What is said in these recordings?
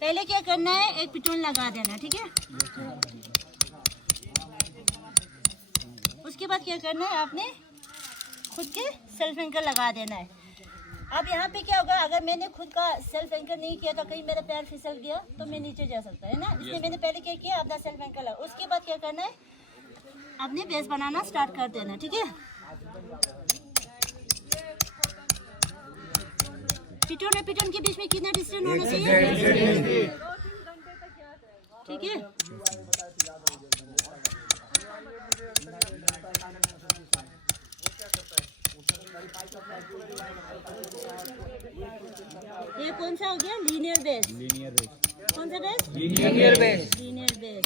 पहले क्या करना है, एक पिटोन लगा देना, ठीक है। उसके बाद क्या करना है, आपने खुद के सेल्फ एंकर लगा देना है। अब यहाँ पे क्या होगा, अगर मैंने खुद का सेल्फ एंकर नहीं किया तो कहीं मेरा पैर फिसल गया तो मैं नीचे जा सकता है ना, इसलिए मैंने पहले क्या किया, अपना सेल्फ एंकर लगा। उसके बाद क्या करना है, आपने बेस बनाना स्टार्ट कर देना, ठीक है। पिटोन और पिटोन के बीच में कितना डिस्टेंस होना चाहिए, ठीक है। ये कौन सा हो गया, लीनियर बेस। कौन सा बेस, लीनियर बेस।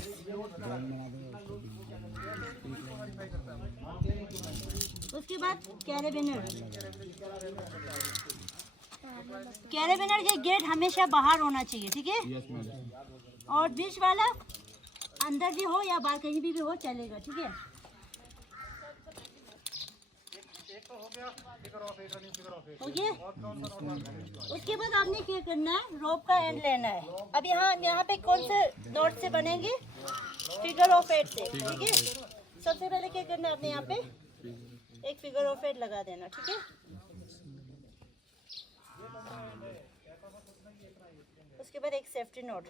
उसके बाद कैरेबिनर के गेट हमेशा बाहर होना चाहिए, ठीक है। और बीच वाला अंदर भी हो या बाहर कहीं भी हो चलेगा, ठीक है। हो गया। उसके बाद आपने क्या करना है, रोप का एंड लेना है। अब यहाँ पे कौन से नॉट से बनेंगे, फिगर ऑफ 8 से, ठीक है। सबसे पहले क्या करना है, आपने यहाँ पे एक फिगर ऑफ 8 लगा देना, ठीक है। उसके बाद एक सेफ्टी नॉट,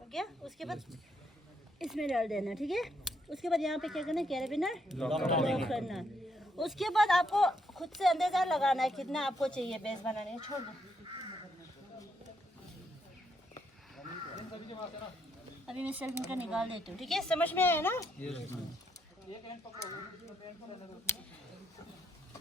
हो गया। उसके बाद इसमें डाल देना, ठीक है। उसके बाद यहाँ पे क्या करना है, कैरेबिनर लॉक करना। उसके बाद आपको खुद से अंदाजा लगाना है कितना आपको चाहिए बेस बनाने में। छोड़ दो, अभी मैं सेल्फ इनका निकाल देती हूँ, ठीक है। समझ में आया ना।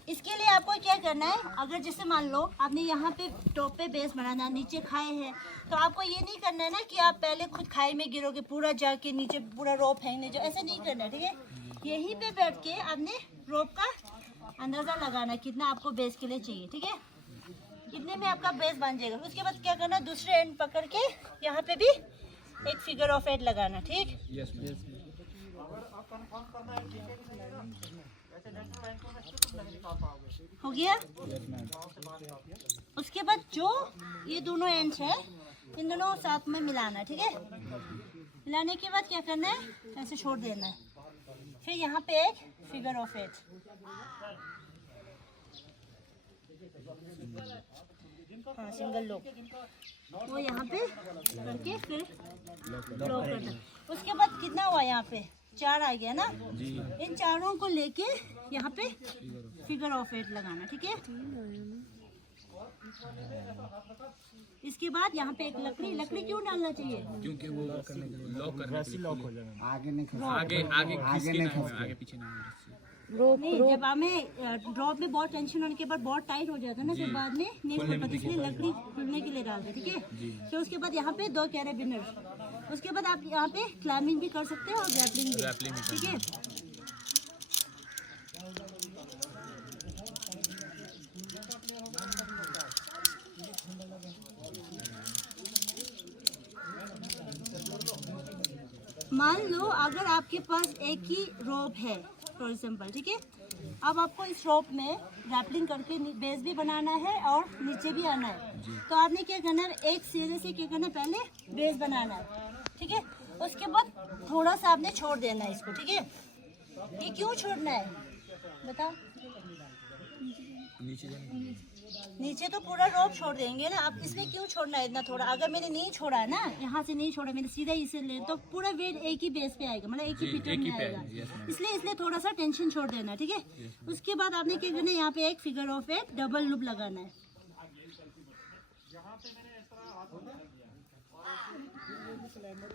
इसके लिए आपको क्या करना है, अगर जैसे मान लो आपने यहाँ पे टॉप पे बेस बनाना, नीचे खाए हैं, तो आपको ये नहीं करना है ना कि आप पहले खुद खाई में गिरोगे, पूरा जाके नीचे पूरा रोप फेंकने जो, ऐसे नहीं करना है, ठीक है। यहीं पे बैठ के आपने रोप का अंदाजा लगाना कितना आपको बेस के लिए चाहिए, ठीक है। कितने में आपका बेस बन जाएगा। उसके बाद क्या करना, दूसरे एंड पकड़ के यहाँ पे भी एक फिगर ऑफ 8 लगाना, ठीक। हो गया। उसके बाद जो ये दोनों एंड्स है, इन दोनों साथ में मिलाना, ठीक है। मिलाने के बाद क्या करना है, ऐसे छोड़ देना है। फिर यहाँ पे एक फिगर ऑफ 8, हाँ सिंगल लॉक, वो यहाँ पे करके फिर लॉक करना। उसके बाद कितना हुआ, यहाँ पे 4 आ गया ना। इन चारों को लेके यहाँ पे फिगर ऑफ 8 लगाना, ठीक है। इसके बाद यहाँ पे एक लकड़ी क्यों डालना चाहिए, क्योंकि वो करने के लिए लॉक करने के लिए लॉक हो जाएगा, आगे पीछे नहीं। जब हमें ड्रॉप में बहुत टेंशन होने के बाद बहुत टाइट हो जाता है ना, फिर बाद में नहीं खोल पाते, इसलिए लकड़ी खुलने के लिए डालते, ठीक है। फिर उसके बाद यहाँ पे 2 कैरेबिनर। उसके बाद आप यहाँ पे क्लाइंबिंग भी कर सकते हैं और ग्रैपलिंग भी, ठीक है। मान लो अगर आपके पास एक ही रोप है फॉर एग्जाम्पल, ठीक है। अब आपको इस रोप में रैपलिंग करके बेस भी बनाना है और नीचे भी आना है, तो आपने क्या करना है, एक सिरे से क्या करना है, पहले बेस बनाना है, ठीक है। उसके बाद थोड़ा सा आपने छोड़ देना है इसको, ठीक है। ये क्यों छोड़ना है बताओ, नीचे तो पूरा रोप छोड़ देंगे ना, आप इसमें क्यों छोड़ना है इतना थोड़ा। अगर मैंने नहीं छोड़ा है ना, यहाँ से नहीं छोड़ा, मैंने सीधा इसे ले, तो पूरा वेट एक ही बेस पे आएगा, मतलब एक ही पिटोन में आएगा। इसलिए थोड़ा सा टेंशन छोड़ देना, ठीक है। उसके बाद आपने क्या करना है, यहाँ पे एक फिगर ऑफ 8 डबल लूप लगाना है।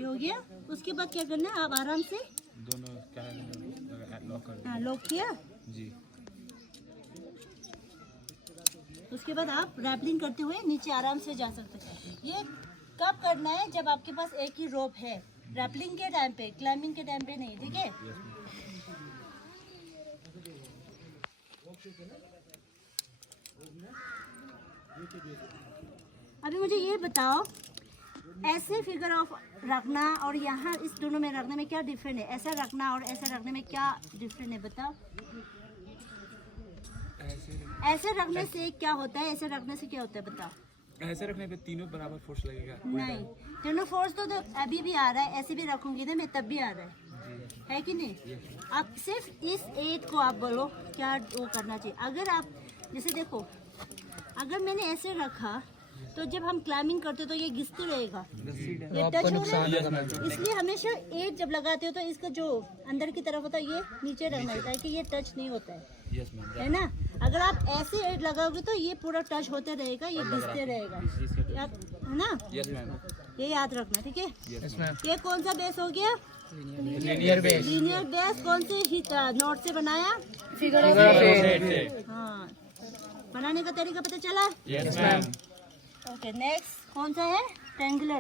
ये हो गया। उसके बाद क्या करना है, आप आराम से दोनों लॉक किया जी। उसके बाद आप रैपलिंग करते हुए नीचे आराम से जा सकते हैं। ये कब करना है, जब आपके पास एक ही रोप है, रैपलिंग के टाइम पे, क्लाइंबिंग के टाइम पे नहीं, ठीक है। अभी मुझे ये बताओ, ऐसे फिगर ऑफ रखना और यहाँ इस दोनों में रखने में क्या डिफरेंट है, ऐसा रखना और ऐसा रखने में क्या डिफरेंट है बताओ। ऐसे रखने से क्या होता है, ऐसे रखने से क्या होता है बताओ? ऐसे रखने पे तीनों बराबर फोर्स लगेगा। नहीं, तीनों फोर्स तो अभी भी आ रहा है, ऐसे भी रखूंगी ना मैं तब भी आ रहा है कि नहीं? आप सिर्फ इस 8 को आप बोलो क्या वो करना चाहिए। अगर आप जैसे देखो, अगर मैंने ऐसे रखा तो जब हम क्लाइंबिंग करते तो ये घिसते रहेगा, ये टच हो रहा है। इसलिए हमेशा 8 जब लगाते हो तो इसका जो अंदर की तरफ होता है ये नीचे रखना होता है कि ये टच नहीं होता है ना। अगर आप ऐसे 8 लगाओगे तो ये पूरा टच होते रहेगा, ये घिसते रहेगा, है ना। ये याद रखना, ठीक है। ये कौन सा बेस हो गया? Linear base. लीनियर बेस कौन से नोट से बनाया? Figure of 8। हाँ, बनाने का तरीका पता चला? Yes ma'am. ओके, नेक्स्ट कौन सा है? ट्रायंगुलर।